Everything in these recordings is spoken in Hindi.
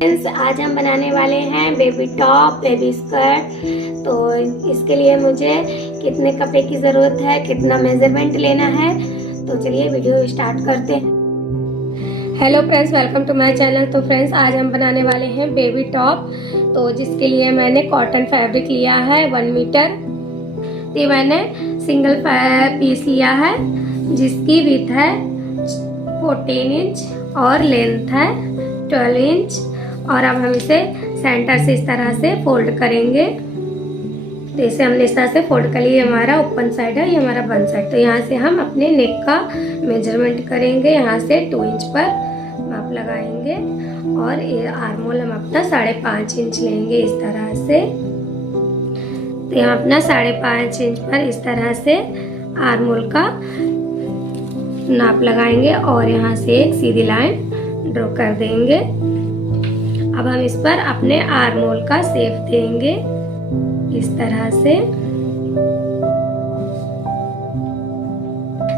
फ्रेंड्स, आज हम बनाने वाले हैं बेबी टॉप, बेबी स्कर्ट। तो इसके लिए मुझे कितने कपड़े की ज़रूरत है, कितना मेजरमेंट लेना है, तो चलिए वीडियो स्टार्ट करते हैं। Hello friends, welcome to my channel. तो फ्रेंड्स, आज हम बनाने वाले हैं बेबी टॉप। तो जिसके लिए मैंने कॉटन फैब्रिक लिया है 1 मीटर। ये मैंने सिंगल पीस लिया है जिसकी विड्थ है 14 इंच और लेंथ है 12 इंच। और अब हम इसे सेंटर से इस तरह से फोल्ड करेंगे। तो इसे हमने इस तरह से फोल्ड कर लिया। हमारा ओपन साइड है, ये हमारा बंद साइड। तो यहाँ से हम अपने नेक का मेजरमेंट करेंगे। यहाँ से 2 इंच पर माप लगाएंगे और ये आर्मोल हम अपना 5.5 इंच लेंगे इस तरह से। तो यहाँ अपना 5.5 इंच पर इस तरह से आर्मोल का नाप लगाएंगे और यहाँ से एक सीधी लाइन ड्रॉ कर देंगे। अब हम इस पर अपने आर्मोल का शेप देंगे इस तरह से।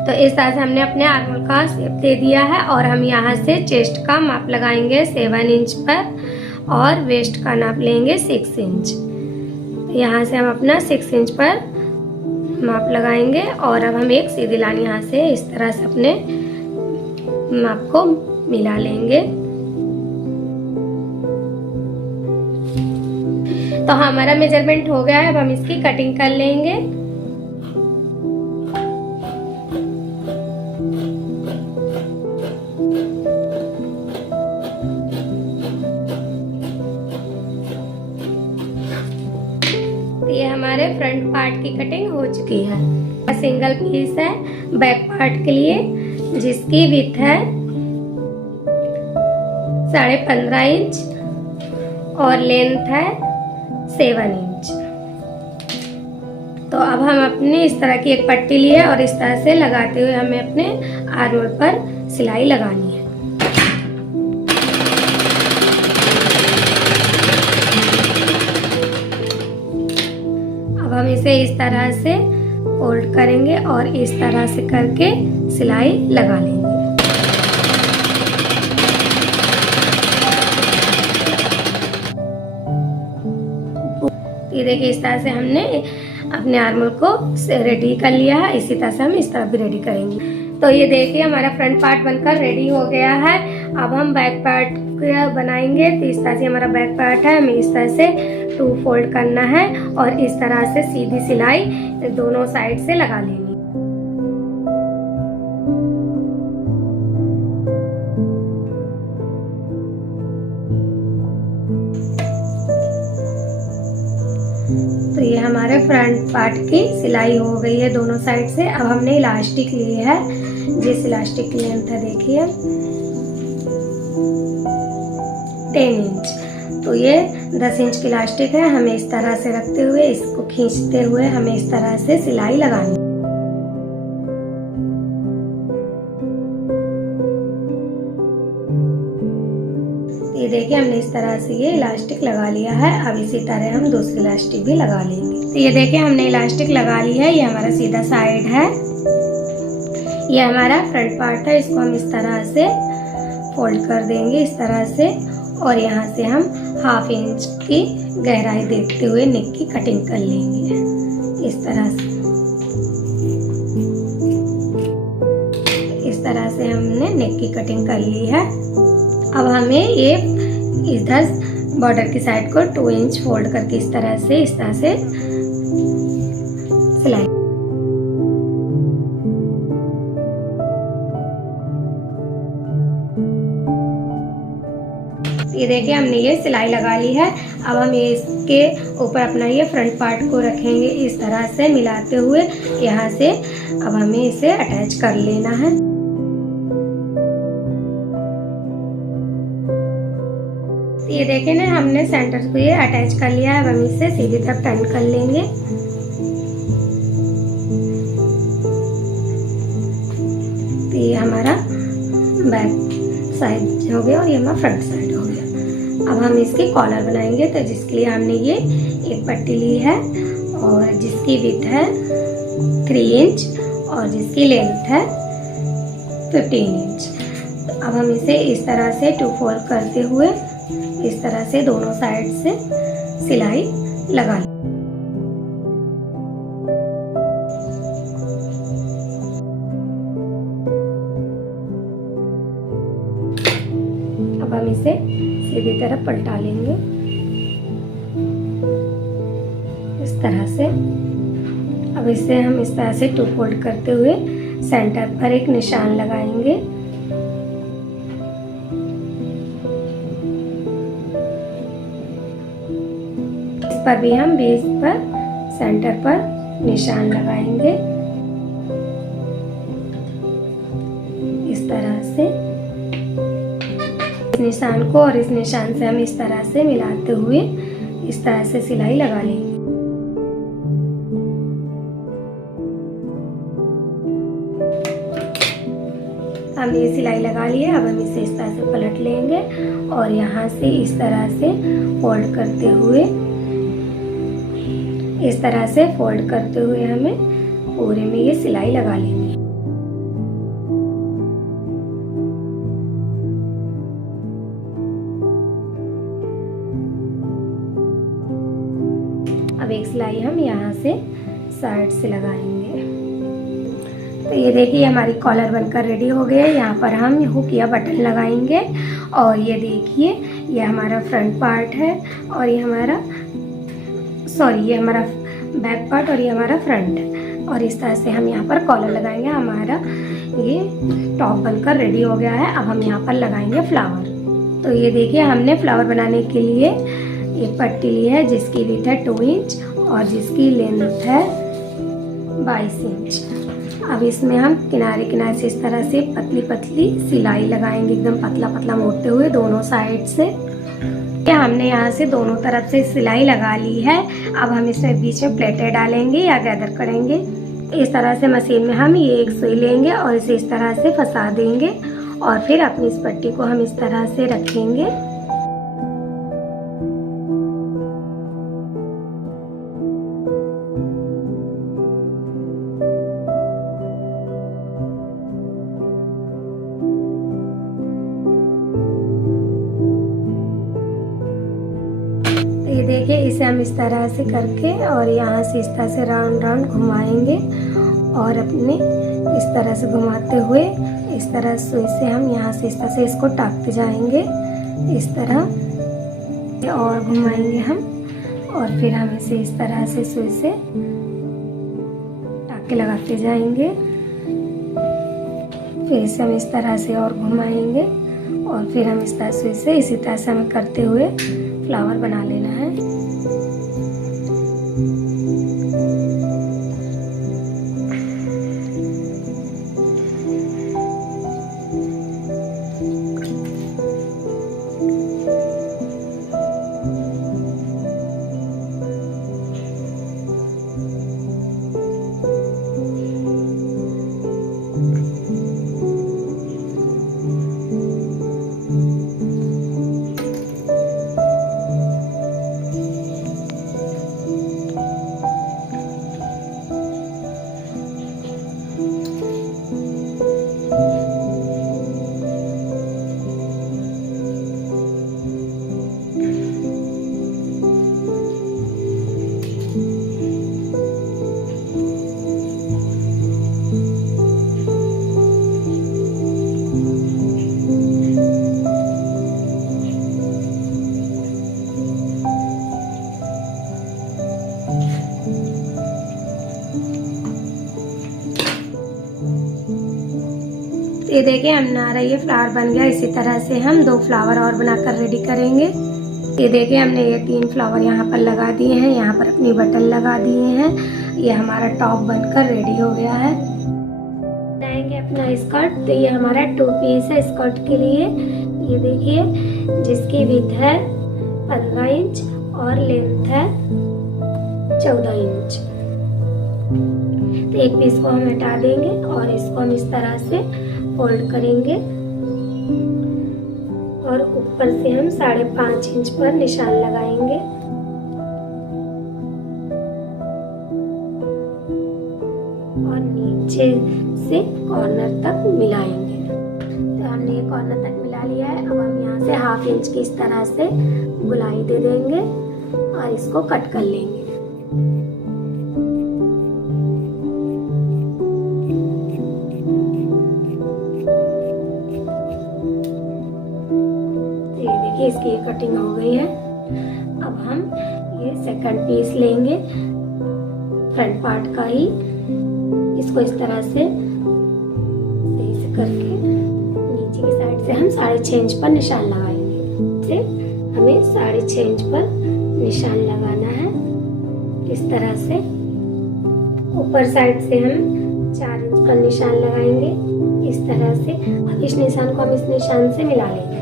तो इस तरह से हमने अपने आर्मोल का शेप दे दिया है और हम यहाँ से चेस्ट का माप लगाएंगे 7 इंच पर और वेस्ट का नाप लेंगे 6 इंच। यहाँ से हम अपना 6 इंच पर माप लगाएंगे और अब हम एक सीधी लाइन यहाँ से इस तरह से अपने माप को मिला लेंगे। तो हमारा मेजरमेंट हो गया है। अब हम इसकी कटिंग कर लेंगे। ये हमारे फ्रंट पार्ट की कटिंग हो चुकी है। सिंगल पीस है बैक पार्ट के लिए जिसकी विड्थ है 15.5 इंच और लेंथ है 7 इंच। तो अब हम अपने इस तरह की एक पट्टी ली है और इस तरह से लगाते हुए हमें अपने आर्मोल पर सिलाई लगानी है। अब हम इसे इस तरह से फोल्ड करेंगे और इस तरह से करके सिलाई लगा लेंगे। ये देखिए, इस तरह से हमने अपने आर्मोल को रेडी कर लिया है। इसी तरह से हम इस तरह भी रेडी करेंगे। तो ये देखिए, हमारा फ्रंट पार्ट बनकर रेडी हो गया है। अब हम बैक पार्ट बनाएंगे। तो इस तरह से हमारा बैक पार्ट है, हमें इस तरह से 2 फोल्ड करना है और इस तरह से सीधी सिलाई दोनों साइड से लगा लेंगे। तो ये हमारे फ्रंट पार्ट की सिलाई हो गई है दोनों साइड से। अब हमने इलास्टिक ली है, जिस इलास्टिक की लेंथ है देखिए 10 इंच। तो ये 10 इंच की इलास्टिक है। हमें इस तरह से रखते हुए इसको खींचते हुए हमें इस तरह से सिलाई लगानी है। ये देखिए, हमने इस तरह से ये इलास्टिक लगा लिया है। अब इसी तरह हम दूसरी इलास्टिक भी लगा लेंगे। तो ये देखिए, हमने इलास्टिक लगा ली है। ये हमारा सीधा साइड है, ये हमारा फ्रंट पार्ट है। इसको हम इस तरह से फोल्ड कर देंगे इस तरह से और यहाँ से हम 1/2 इंच की गहराई देखते हुए नेक की कटिंग कर लेंगे इस तरह से। इस तरह से हमने नेक की कटिंग कर ली है। अब हमें ये इधर बॉर्डर की साइड को 2 इंच फोल्ड करके इस तरह से सिलाई। ये देखिए, हमने ये सिलाई लगा ली है। अब हम ये इसके ऊपर अपना ये फ्रंट पार्ट को रखेंगे इस तरह से मिलाते हुए यहाँ से। अब हमें इसे अटैच कर लेना है। ये देखें ना, हमने सेंटर को ये अटैच कर लिया है। अब हम इसे सीधी तरफ टर्न कर लेंगे। तो ये हमारा बैक साइड हो गया और ये हमारा फ्रंट साइड हो गया। अब हम इसकी कॉलर बनाएंगे। तो जिसके लिए हमने ये एक पट्टी ली है और जिसकी विड्थ है 3 इंच और जिसकी लेंथ है 15 इंच। अब हम इसे इस तरह से 2 फोल्ड करते हुए इस तरह से दोनों साइड से सिलाई लगा लें। अब हम इसे सीधी तरफ पलटा लेंगे इस तरह से। अब इसे हम इस तरह से 2 फोल्ड करते हुए सेंटर पर एक निशान लगाएंगे। इस पर भी हम बेस पर सेंटर पर निशान लगाएंगे इस तरह से। इस निशान को और इस निशान से हम इस तरह से मिलाते हुए इस तरह से सिलाई लगा लेंगे। हमने ये सिलाई लगा ली है। अब हम इसे इस तरह से पलट लेंगे और यहाँ से इस तरह से फोल्ड करते हुए हमें पूरे में ये सिलाई लगा लेंगे। अब एक सिलाई हम यहाँ से साइड से लगाएंगे। तो ये देखिए हमारी कॉलर बनकर रेडी हो गई है। यहाँ पर हम हुक या बटन लगाएंगे और ये देखिए ये हमारा फ्रंट पार्ट है और ये हमारा बैक पार्ट और ये हमारा फ्रंट है। और इस तरह से हम यहाँ पर कॉलर लगाएंगे। हमारा ये टॉप बनकर रेडी हो गया है। अब हम यहाँ पर लगाएंगे फ्लावर। तो ये देखिए हमने फ्लावर बनाने के लिए एक पट्टी ली है जिसकी विड्थ है 2 इंच और जिसकी लेंथ है 22 इंच। अब इसमें हम किनारे किनारे से इस तरह से पतली पतली सिलाई लगाएंगे, एकदम पतला पतला मोड़ते हुए दोनों साइड से। हमने यहाँ से दोनों तरफ से सिलाई लगा ली है। अब हम इसमें बीच में प्लेटें डालेंगे या गैदर करेंगे। इस तरह से मशीन में हम ये एक सुई लेंगे और इसे इस तरह से फंसा देंगे और फिर अपनी इस पट्टी को हम इस तरह से रखेंगे। ये देखिए इसे हम इस तरह से करके और यहाँ से इस तरह से राउंड राउंड घुमाएंगे और अपने इस तरह से घुमाते हुए इस तरह सुई से हम यहाँ से इस तरह से इसको टाकते जाएंगे इस तरह और घुमाएंगे हम और फिर हम इसे इस तरह से सुई से टाके लगाते जाएंगे। फिर इसे हम इस तरह से और घुमाएंगे और फिर हम इस तरह सुई से इसी तरह से हमें करते हुए फ्लावर बना लेना है। ये देखिए हमारा ये फ्लावर बन गया। इसी तरह से हम 2 फ्लावर और बनाकर रेडी करेंगे। ये देखिए हमने ये 3 फ्लावर यहाँ पर लगा दिए हैं, यहाँ पर अपनी बटन लगा दिए हैं। ये हमारा टॉप बनकर रेडी हो गया है। बनाएंगे अपना स्कर्ट। तो ये हमारा 2 पीस है स्कर्ट के लिए। ये देखिए जिसकी विड्थ है 15 इंच और लेंथ है 14 इंच। तो एक पीस को हम हटा देंगे और इसको हम इस तरह से फोल्ड करेंगे और ऊपर से हम 5.5 इंच पर निशान लगाएंगे और नीचे से कॉर्नर तक मिलाएंगे। तो हमने ये कॉर्नर तक मिला लगा लिया है। अब हम यहाँ से 1/2 इंच की इस तरह से गुलाई दे देंगे और इसको कट कर लेंगे। ये देखिए इसकी ये कटिंग हो गई है। अब हम ये सेकंड पीस लेंगे फ्रंट पार्ट का ही, इसको इस तरह से सही से करके नीचे की साइड से हम 6.5 इंच पर निशान लगाएंगे। से हमें 6.5 इंच पर निशान लगाना है। इस तरह से ऊपर साइड से हम 4 इंच पर निशान लगाएंगे इस तरह से। अब इस निशान को हम इस निशान से मिला लेंगे।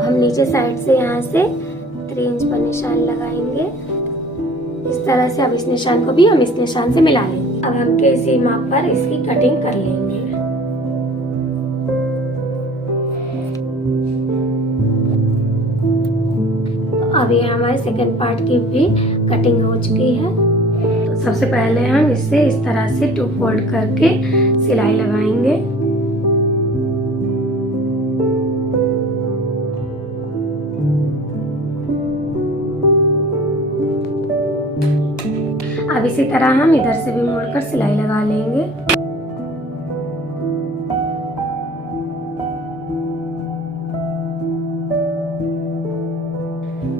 हम नीचे साइड से यहाँ से 3 इंच पर निशान लगाएंगे इस तरह से। अब इस निशान को भी हम इस निशान से मिला लेंगे। अब हम इसी माप पर इसकी कटिंग कर लेंगे। तो अब ये हमारे सेकंड पार्ट की भी कटिंग हो चुकी है। तो सबसे पहले हम इसे इस तरह से 2 फोल्ड करके सिलाई लगाएंगे। अब इसी तरह हम इधर से भी मोड़कर सिलाई लगा लेंगे।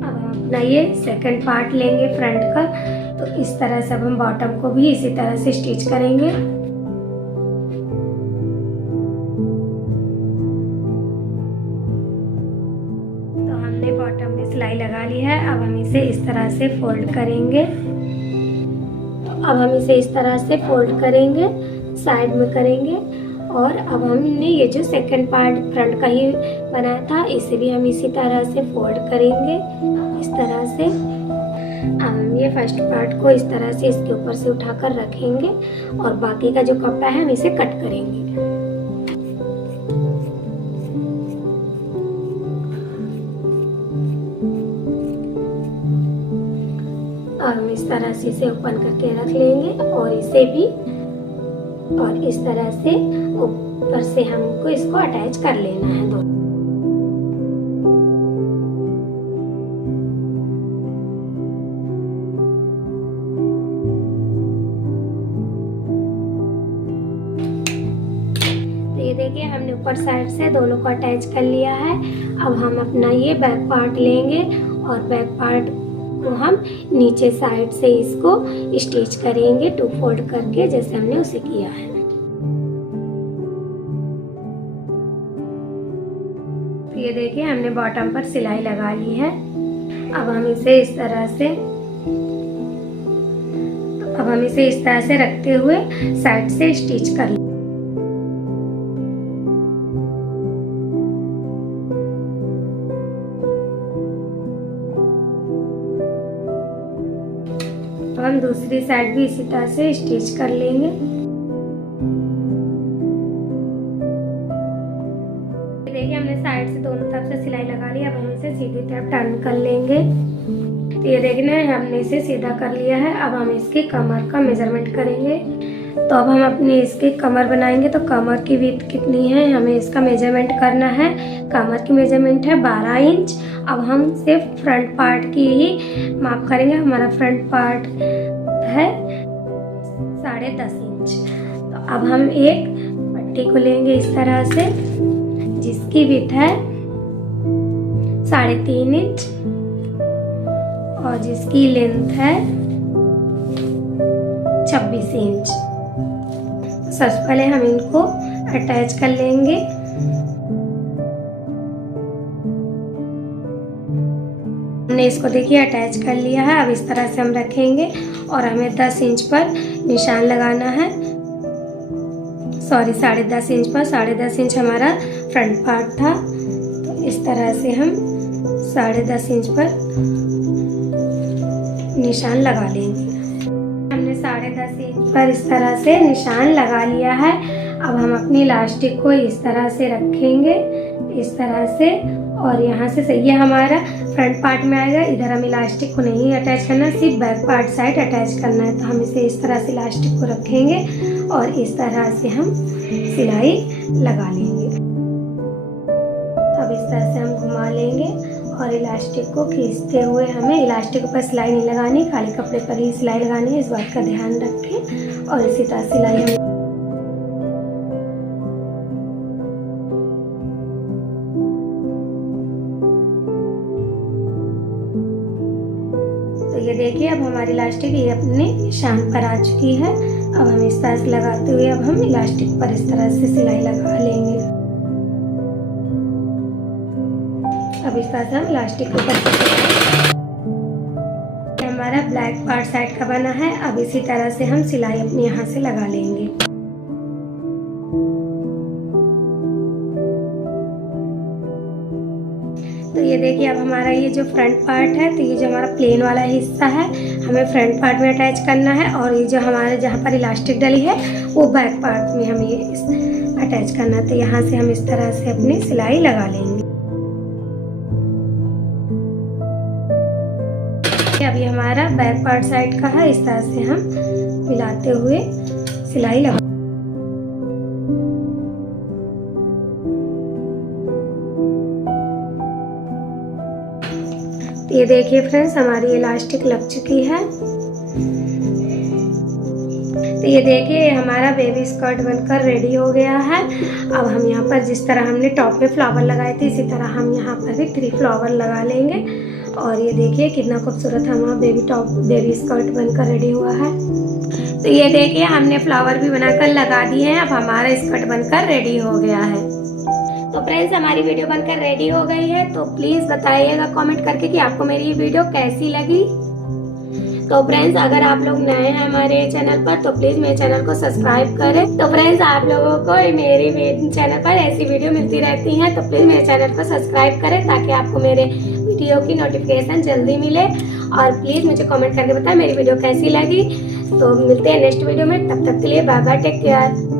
अब हम अपना ये सेकंड पार्ट लेंगे फ्रंट का। तो इस तरह से अब हम बॉटम को भी इसी तरह से स्टिच करेंगे। तो हमने बॉटम में सिलाई लगा ली है। अब हम इसे इस तरह से फोल्ड करेंगे। अब हम इसे इस तरह से फोल्ड करेंगे, साइड में करेंगे। और अब हमने ये जो सेकंड पार्ट फ्रंट का ही बनाया था इसे भी हम इसी तरह से फोल्ड करेंगे इस तरह से। अब हम ये फर्स्ट पार्ट को इस तरह से इसके ऊपर से उठाकर रखेंगे और बाकी का जो कपड़ा है हम इसे कट करेंगे। और हम इस तरह से इसे ओपन करके रख लेंगे और इसे भी और इस तरह से ऊपर से हमको इसको अटैच कर लेना है दोनों। तो ये देखिए हमने ऊपर साइड से दोनों को अटैच कर लिया है। अब हम अपना ये बैक पार्ट लेंगे और बैक पार्ट को हम नीचे साइड से इसको स्टिच करेंगे 2 फोल्ड करके, जैसे हमने उसे किया है। ये देखिए हमने बॉटम पर सिलाई लगा ली है। अब हम इसे इस तरह से रखते हुए साइड से स्टिच कर लेंगे। हम दूसरी साइड भी इसी तरह से स्टिच कर लेंगे। देखिए हमने साइड से दोनों तरफ से सिलाई लगा ली। अब हम इसे सीधी तरफ टर्न कर लेंगे। तो ये देखना हमने इसे सीधा कर लिया है। अब हम इसकी कमर का मेजरमेंट करेंगे। तो अब हम अपनी इसकी कमर बनाएंगे। तो कमर की विड्थ कितनी है हमें इसका मेजरमेंट करना है। कमर की मेजरमेंट है 12 इंच। अब हम सिर्फ फ्रंट पार्ट की ही माप करेंगे। हमारा फ्रंट पार्ट है 10.5 इंच। तो अब हम एक पट्टी को लेंगे इस तरह से जिसकी विड्थ है 3.5 इंच और जिसकी लेंथ है 26 इंच। सबसे पहले हम इनको अटैच कर लेंगे। हमने इसको देखिए अटैच कर लिया है। अब इस तरह से हम रखेंगे और हमें 10 इंच पर निशान लगाना है। सॉरी 10.5 इंच पर। 10.5 इंच हमारा फ्रंट पार्ट था। तो इस तरह से हम 10.5 इंच पर निशान लगा लेंगे। हमने 10.5 इंच पर इस तरह से निशान लगा लिया है। अब हम अपनी इलास्टिक को इस तरह से रखेंगे इस तरह से और यहाँ से ये हमारा फ्रंट पार्ट में आएगा। इधर हम इलास्टिक को नहीं अटैच करना, सिर्फ बैक पार्ट साइड अटैच करना है। तो हम इसे इस तरह से इलास्टिक को रखेंगे और इस तरह से हम सिलाई लगा लेंगे। अब इस तरह से हम घुमा लेंगे और इलास्टिक को खींचते हुए हमें इलास्टिक पर सिलाई नहीं लगानी, खाली कपड़े पर ही सिलाई लगानी है, इस बात का ध्यान रखें। और इसी तरह सिलाई तो ये देखिए अब हमारी इलास्टिक ये अपने निशान पर आ चुकी है। अब हम इस तरह से लगाते हुए अब हम इलास्टिक पर इस तरह से सिलाई लगा लेंगे। अब इस तरह से हम इलास्टिक को हमारा ब्लैक पार्ट साइड का बना है। अब इसी तरह से हम सिलाई अपने यहाँ से लगा लेंगे। तो ये देखिए अब हमारा ये जो फ्रंट पार्ट है, तो ये जो हमारा प्लेन वाला हिस्सा है हमें फ्रंट पार्ट में अटैच करना है, और ये जो हमारे जहाँ पर इलास्टिक डली है वो बैक पार्ट में हमें ये अटैच करना है। तो यहाँ से हम इस तरह से अपनी सिलाई लगा लेंगे। अभी हमारा बैक पार्ट साइड का है, इस तरह से हम मिलाते हुए सिलाई लगा। ये देखिए फ्रेंड्स हमारी इलास्टिक लग चुकी है। तो ये देखिए हमारा बेबी स्कर्ट बनकर रेडी हो गया है। अब हम यहाँ पर जिस तरह हमने टॉप में फ्लावर लगाए थे इसी तरह हम यहाँ पर भी 3 फ्लावर लगा लेंगे। और ये देखिए कितना खूबसूरत हमारा बेबी स्कर्ट बनकर रेडी हुआ है। तो ये देखिए हमने फ्लावर भी बनाकर लगा दिए हैं। अब हमारा स्कर्ट बनकर रेडी हो गया है। तो फ्रेंड्स हमारी वीडियो बनकर रेडी हो गई है। तो प्लीज बताइएगा कमेंट करके कि आपको मेरी ये वीडियो कैसी लगी। तो फ्रेंड्स अगर आप लोग नए हैं हमारे चैनल पर तो प्लीज मेरे चैनल को सब्सक्राइब करें। तो फ्रेंड्स आप लोगों को मेरी चैनल पर ऐसी वीडियो मिलती रहती हैं, तो प्लीज मेरे चैनल को सब्सक्राइब करें ताकि आपको मेरे वीडियो की नोटिफिकेशन जल्दी मिले। और प्लीज मुझे कमेंट करके बताएं मेरी वीडियो कैसी लगी। तो मिलते हैं नेक्स्ट वीडियो में, तब तक के लिए बाय बाय, टेक केयर।